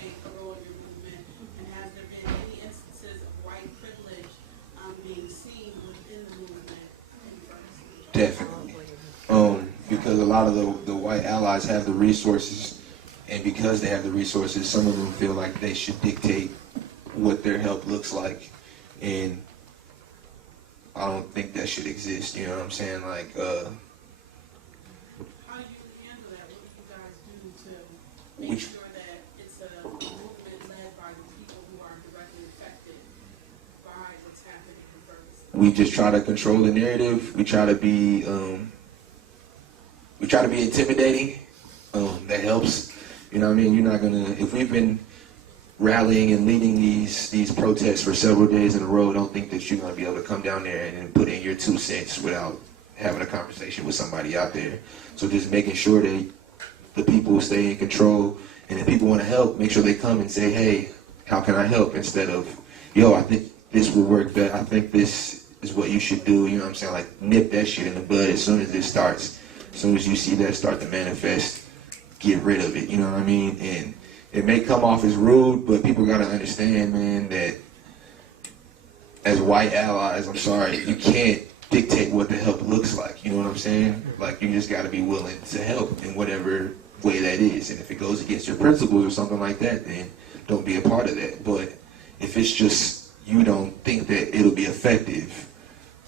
way growing your movement? And has there been any instances of white privilege being seen within the movement? Definitely. Because a lot of the white allies have the resources, and because they have the resources, some of them feel like they should dictate what their help looks like, and I don't think that should exist. You know what I'm saying? Like, how do you handle that? What do you guys do to make sure that it's a movement led by the people who are directly affected by what's happening in Ferguson? we just try to control the narrative. We try to be intimidating. That helps. You know what I mean? You're not gonna, if we've been rallying and leading these protests for several days in a row, don't think that you're gonna be able to come down there and put in your 2 cents without having a conversation with somebody out there. So just making sure that the people stay in control, and if people want to help, make sure they come and say, hey, how can I help? Instead of, yo, I think this will work better. I think this is what you should do. You know what I'm saying? Like, nip that shit in the bud as soon as it starts. As soon as you see that start to manifest, get rid of it. You know what I mean? And it may come off as rude, but people got to understand, man, that as white allies, I'm sorry, you can't dictate what the help looks like. You know what I'm saying? Like, you just got to be willing to help in whatever way that is. And if it goes against your principles or something like that, then don't be a part of that. But if it's just you don't think that it'll be effective,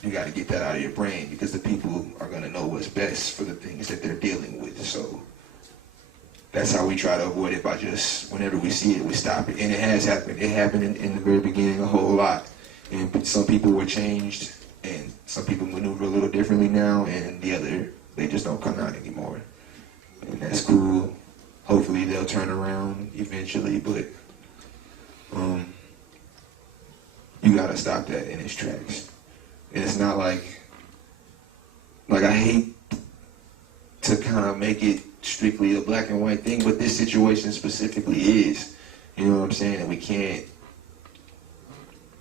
you got to get that out of your brain, because the people are going to know what's best for the things that they're dealing with. So that's how we try to avoid it, by just, whenever we see it, we stop it. And it has happened. It happened in the very beginning a whole lot. And some people were changed, and some people maneuver a little differently now, and they just don't come out anymore. And that's cool. Hopefully they'll turn around eventually, but you gotta stop that in its tracks. And it's not like I hate to kind of make it strictly a black and white thing, but this situation specifically is. You know what I'm saying? And we can't,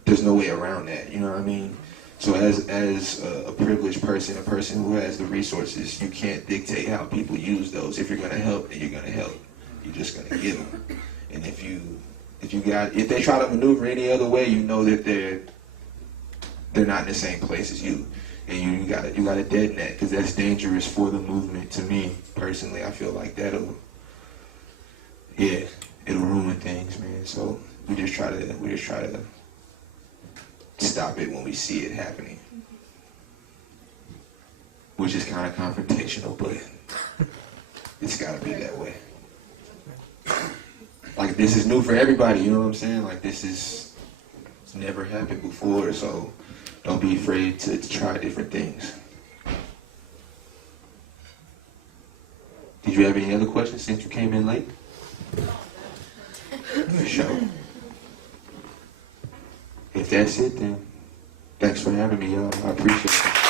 there's no way around that, you know what I mean? So as a privileged person, a person who has the resources, you can't dictate how people use those. If you're gonna help, then you're gonna help. You're just gonna give them. And if they try to maneuver any other way, you know that they're not in the same place as you. And you gotta deaden that, because that's dangerous for the movement. To me, personally, I feel like it'll ruin things, man. So we just try to stop it when we see it happening, which is kind of confrontational, but it's got to be that way. Like, this is new for everybody, you know what I'm saying? Like, it's never happened before, so don't be afraid to try different things. Did you have any other questions since you came in late? For sure. If that's it, then thanks for having me, y'all. I appreciate it.